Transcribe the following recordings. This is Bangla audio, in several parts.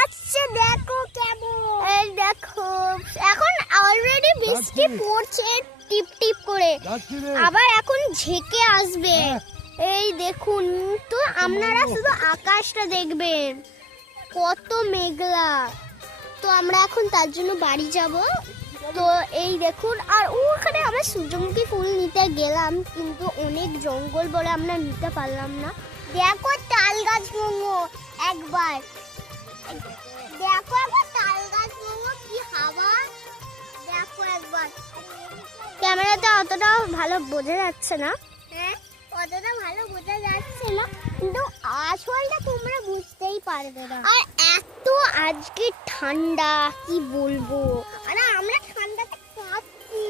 আসছে দেখো কেমন। এই দেখো এখন অলরেডি বৃষ্টি পড়ছে টিপ টিপ করে, আবার এখন ঝেঁকে আসবে। এই দেখুন তো, আপনারা শুধু আকাশটা দেখবেন কত মেঘলা। তো আমরা এখন তার জন্য বাড়ি যাব। তো এই দেখুন, আর ওখানে আমরা সূর্যমুখী ফুল নিতে গেলাম, কিন্তু অনেক জঙ্গল বলে আমরা নিতে পারলাম না। দেখো তাল গাছ মোমো, একবার দেখো একবার তাল গাছ মোমো, কি হাওয়া দেখো একবার। ক্যামেরাতে অতটা ভালো বোঝা যাচ্ছে না। হ্যাঁ, অতটা ভালো বোঝা যাচ্ছে না, কিন্তু আসলটা তোমরা বুঝতেই পারবে না। আর এত আজকে ঠান্ডা কি বলবো, আর আমরা ঠান্ডাতে কাঁপছি।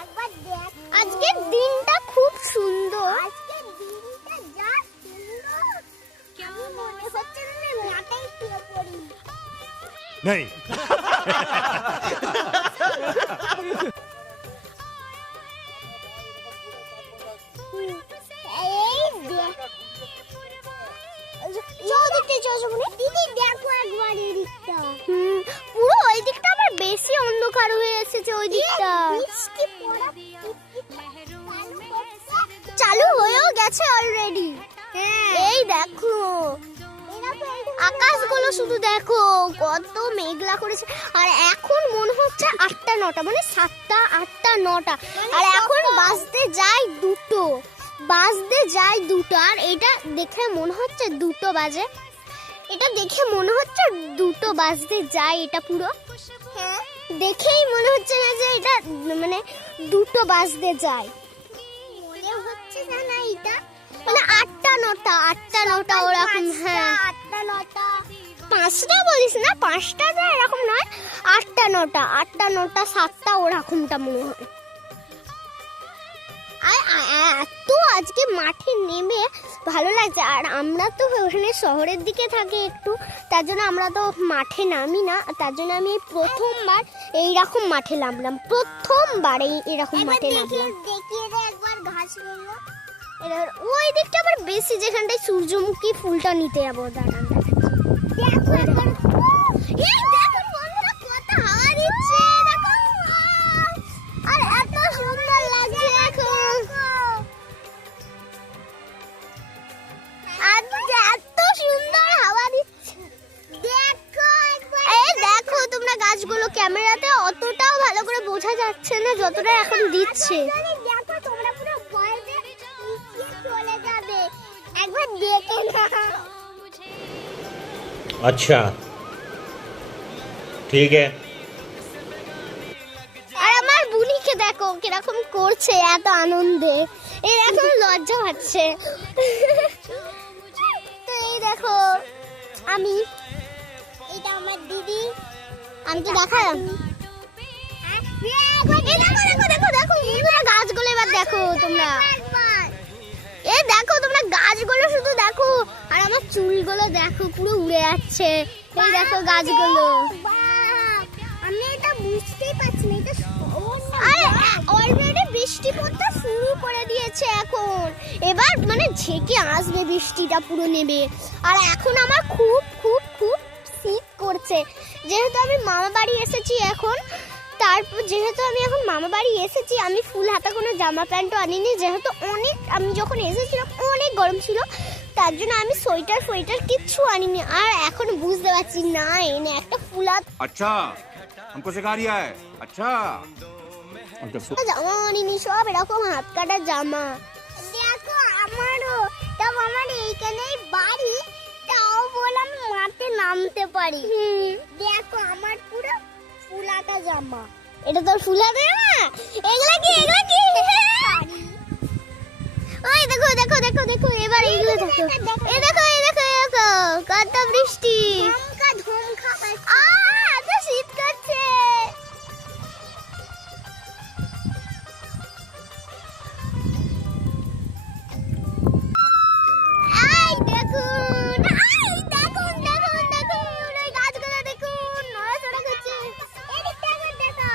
একবার দেখ, আজকের দিনটা খুব সুন্দর। আজকের দিনটা যা সুন্দর, কেমন মনে হচ্ছে না মাথায় শুয়ে পড়ি। नहीं পুরো ওই দিকটা আমার বেশি অন্ধকার হয়ে এসেছে। ওই দিকটা চালু হয়েও গেছে অলরেডি। এই দেখো আকাশগুলো শুধু দেখো কত মেঘলা করেছে। আর এখন মনে হচ্ছে 8টা 9টা, মানে 7টা 8টা 9টা, আর এখন বাজতে যায় 2টো, বাজতে যায় 2টো। আর এটা দেখে মনে হচ্ছে 2টো বাজে, এটা দেখে মনে হচ্ছে 2টো বাজতে যায়। এটা পুরো হ্যাঁ দেখেই মনে হচ্ছে না যে এটা মানে 2টো বাজতে যায়, মনে হচ্ছে না এটা মানে 8টা 9টা 8টা 9টা ওরকম। হ্যাঁ 8টা 9টা, 5টা বলিস না, 5টা তো এরকম নয়, 8টা 9টা 8টা 9টা 7টা ওরকমটা মনে হয়। এত আজকে মাঠে নেমে ভালো লাগছে। আর আমরা তো ওখানে শহরের দিকে থাকি একটু, তার জন্য আমরা তো মাঠে নামি না। তার জন্য আমি প্রথমবার এইরকম মাঠে নামলাম, প্রথমবার এরকম মাঠে নামলাম। দেখিয়ে দে একবার ঘাসগুলো। ওই দিকটা আবার বেশি, যেখানটায় সূর্যমুখী ফুলটা নিতে যাবো। দাঁড়ান দেখো একবার, এই দেখুন বন্ধুরা কত হাওয়া দিচ্ছে, দেখো আর এত সুন্দর লাগছে এখন। আজকে এত সুন্দর হাওয়া দিচ্ছে, দেখো একবার। এই দেখো তোমরা গাছগুলো, ক্যামেরাতে অতটাও ভালো করে বোঝা যাচ্ছে না যতটা এখন দিচ্ছে। দেখো তোমরা পুরো ভয় পেয়ে চলে যাবে, একবার দেখে নাও। अच्छा ठीक है। আর আমার বুনিকে দেখো কিরকম করছে এত আনন্দে, এই এখন লজ্জা পাচ্ছে। তো এই দেখো আমি, এটা আমার দিদি, আমি তো দেখালাম। এই দেখো দেখো দেখো দেখো বন্ধুরা গাছগুলো এবার দেখো তোমরা, এই দেখো তোমরা গাছগুলো শুধু দেখো। আর আমার চুলগুলো দেখো পুরো উড়ে যাচ্ছে। এই দেখো গাছগুলো, আমি এটা বুঝতেই পারছি না, এটা অলরেডি বৃষ্টি পড়তে শুরু করে দিয়েছে এখন। এবার মানে ঝেঁকে আসবে, বৃষ্টিটা পুরো নেবে। আর এখন আমার খুব খুব খুব শীত করছে, যেহেতু আমি মামা বাড়ি এসেছি এখন। তারপর যেহেতু আমি এখন মামা বাড়ি এসেছি, আমি ফুল হাতা কোনো জামা প্যান্টও আনিনি, যেহেতু অনেক, আমি যখন এসেছিলাম অনেক গরম ছিল, তার জন্য আমি সোয়েটার ফোয়েটার কিচ্ছু আনিনি। আর এখন বুঝতে পারছি না এনে একটা ফুল হাত अच्छा हमको सिखा रिया है। अच्छा জামা আনিনি, সব এরকম হাত কাটা জামা। দেখো আমারও, তাও আমার এইখানেই বাড়ি, তাও বললাম মাঠে নামতে পারি। দেখো আমার পুরো ফুলাটা জামা, এটা তোর ফুলাটা জামা। এগুলা কি এগুলা কি? ওই দেখো দেখো দেখো দেখো এবার এগুলো দেখো, এই দেখো এই দেখো এই দেখো কত বৃষ্টি, ধমকা ধমকা এত শীত করছে। এই দেখুন, এই দেখুন দেখুন দেখুন ওই গাছগুলো দেখুন নড়াচড়া করছে। এদিকটা একবার দেখো,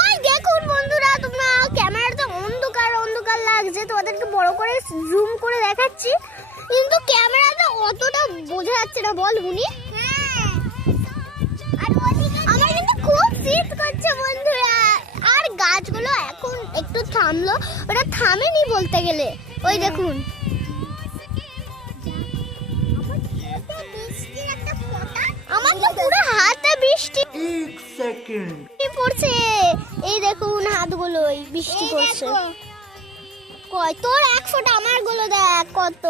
ওই দেখুন বন্ধুরা তোমরা, ক্যামেরাতে অন্ধকার অন্ধকার লাগছে, তোমাদেরকে বড় করে জুম করে দেখাচ্ছি, কিন্তু ক্যামেরাতে অতটা বোঝা যাচ্ছে না। বল বুনি শীত করছে বন্ধুরা। আর গাছগুলো এখন একটু থামলো, ওটা থামেনি বলতে গেলে। ওই দেখুন আমার তো পুরো হাতে বৃষ্টি পড়ছে। এই দেখুন হাতগুলো বৃষ্টি পড়ছে। কয় তোর এক ফোঁটা, আমার গুলো দেখ কত।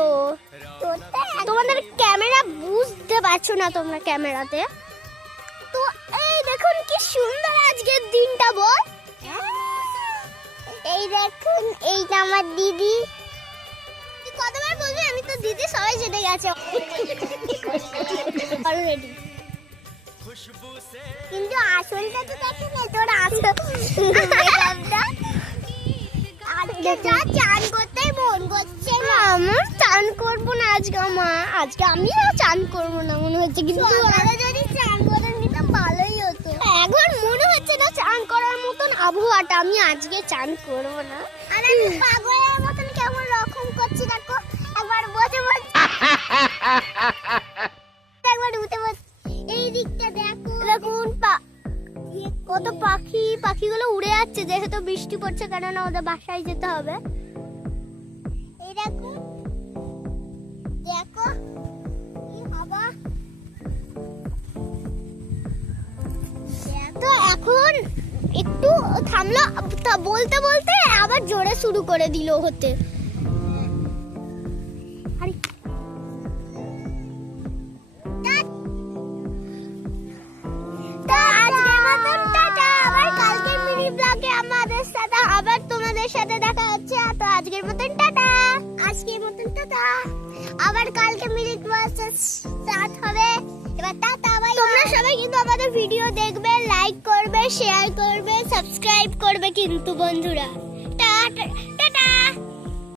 তোমাদের ক্যামেরা বুঝতে পারছো না তোমরা ক্যামেরাতে। তো এই দেখুন কি সুন্দর আজকের দিনটা বল। এই দেখুন এইটা আমার দিদি। কতবার বলবি আমি তো দিদি, সবাই জেনে গেছে অলরেডি। কিন্তু আসলটা তো দেখি না তোর আসল। আজকে যা চান করতেই মন করছে না। আমার চান করবো না আজকে, আজকে আমি চান করবো না মনে হচ্ছে। কিন্তু যদি চান করে নিতাম ভালোই হতো। এখন মনে হচ্ছে না চান করার মতন আবহাওয়াটা। আমি আজকে চান করবো না। আর আমি পাগলের মতন কেমন রকম করছি দেখো। একবার বসে বসে, একবার উঠে বসে। এই দিকটা দেখো, দেখুন কত পাখি। পাখিগুলো উড়ে যাচ্ছে যেহেতু বৃষ্টি পড়ছে, কেননা ওদের বাসায় যেতে হবে। এই দেখো দেখো কি হাওয়া। তো এখন একটু থামলো, বলতে বলতে আবার জোরে শুরু করে দিল হতে। আবার তোমাদের সাথে দেখা হচ্ছে। তো আজকের মতন টাটা। আজকের মতন টাটা। আবার কালকে মিনিট স্টার্ট হবে। এবার টাটা বাই। তোমরা সবাই কিন্তু আমাদের ভিডিও দেখবে, লাইক করবে, শেয়ার করবে, সাবস্ক্রাইব করবে কিন্তু বন্ধুরা। Tata tata.